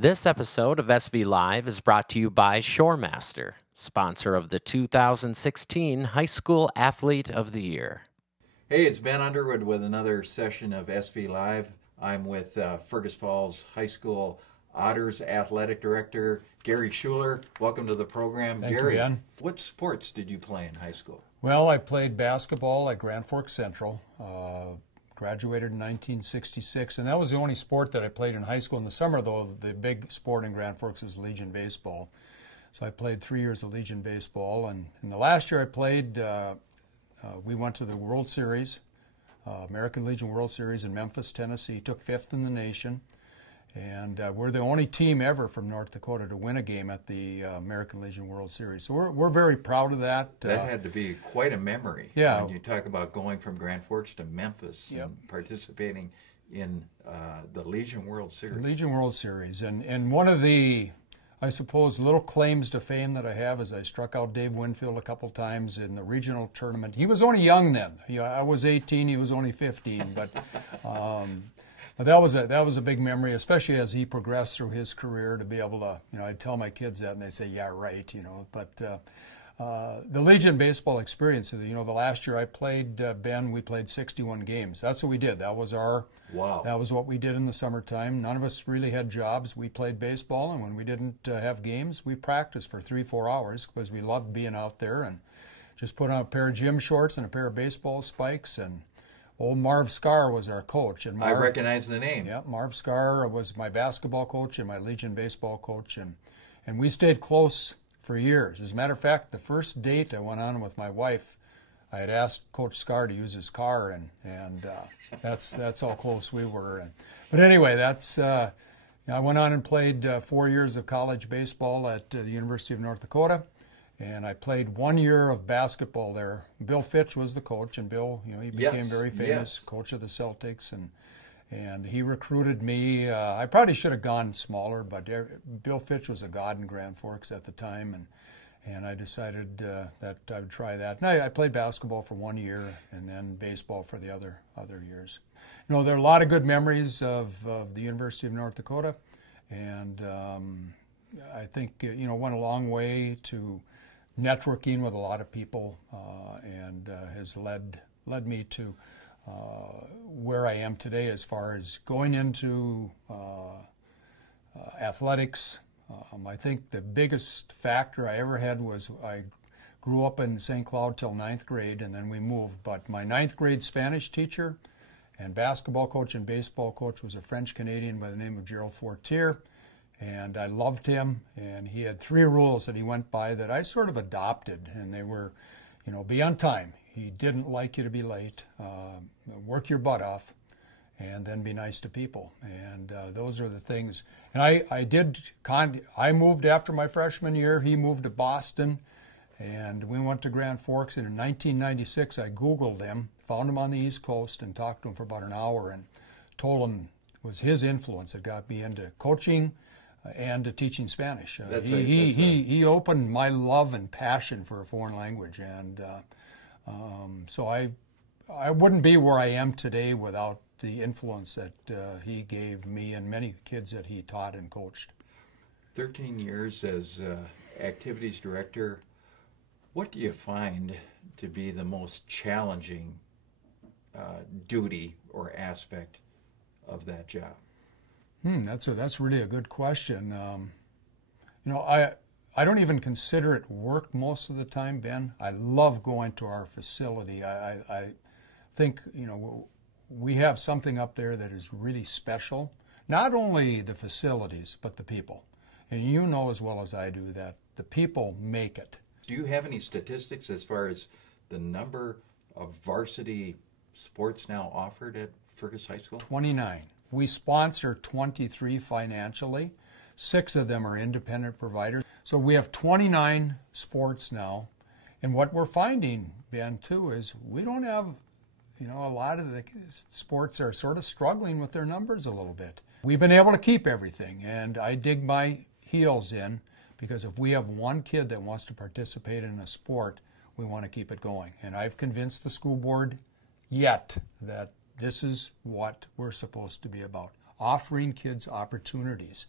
This episode of SV Live is brought to you by Shoremaster, sponsor of the 2016 High School Athlete of the Year. Hey, it's Ben Underwood with another session of SV Live. I'm with Fergus Falls High School Otters Athletic Director, Gary Schuler. Welcome to the program. Thank Gary, you, Ben. What sports did you play in high school? Well, I played basketball at Grand Forks Central, graduated in 1966, and that was the only sport that I played in high school. In the summer, though, the big sport in Grand Forks was Legion Baseball. So I played 3 years of Legion Baseball, and in the last year I played, we went to the World Series, American Legion World Series in Memphis, Tennessee, took 5th in the nation. And we're the only team ever from North Dakota to win a game at the American Legion World Series. So we're very proud of that. That had to be quite a memory. Yeah. When you talk about going from Grand Forks to Memphis and participating in the Legion World Series. The Legion World Series. And one of the, I suppose, little claims to fame that I have is I struck out Dave Winfield a couple times in the regional tournament. He was only young then. I was 18, he was only 15, but... But that was a big memory, especially as he progressed through his career, to be able to, I'd tell my kids that and they'd say, yeah, right, But the Legion baseball experience, the last year I played, Ben, we played 61 games. That's what we did. That was that was what we did in the summertime. None of us really had jobs. We played baseball, and when we didn't have games, we practiced for 3-4 hours because we loved being out there and just put on a pair of gym shorts and a pair of baseball spikes. And old Marv Scar was our coach. And I recognize the name. Yeah, Marv Scar was my basketball coach and my Legion baseball coach. And we stayed close for years. As a matter of fact, the first date I went on with my wife, I had asked Coach Scar to use his car, and that's how close we were. But anyway, I went on and played 4 years of college baseball at the University of North Dakota. And I played 1 year of basketball there. Bill Fitch was the coach, and Bill, he became very famous, coach of the Celtics, and he recruited me. I probably should have gone smaller, but Bill Fitch was a god in Grand Forks at the time, and I decided that I would try that. And I played basketball for 1 year, and then baseball for the other years. There are a lot of good memories of the University of North Dakota, and I think went a long way to networking with a lot of people, and has led me to where I am today as far as going into athletics. I think the biggest factor I ever had was I grew up in St. Cloud till 9th grade, and then we moved. But my 9th grade Spanish teacher and basketball coach and baseball coach was a French-Canadian by the name of Gerald Fortier. And I loved him, and he had 3 rules that he went by that I sort of adopted, and they were, be on time. He didn't like you to be late, work your butt off, and then be nice to people. And those are the things. And I moved after my freshman year. He moved to Boston, and we went to Grand Forks. And in 1996, I Googled him, found him on the East Coast, and talked to him for about an hour, and told him it was his influence that got me into coaching and teaching Spanish. He opened my love and passion for a foreign language, and so I wouldn't be where I am today without the influence that he gave me and many kids that he taught and coached. 13 years as activities director. What do you find to be the most challenging duty or aspect of that job? That's really a good question. I don't even consider it work most of the time, Ben. I love going to our facility. I think we have something up there that is really special. Not only the facilities, but the people. And you know as well as I do that the people make it. Do you have any statistics as far as the number of varsity sports now offered at Fergus High School? 29. We sponsor 23 financially. 6 of them are independent providers. So we have 29 sports now. And what we're finding, Ben, too, is we don't have, a lot of the sports are sort of struggling with their numbers a little bit. We've been able to keep everything, and I dig my heels in because if we have one kid that wants to participate in a sport, we want to keep it going. And I've convinced the school board yet that this is what we're supposed to be about, offering kids opportunities.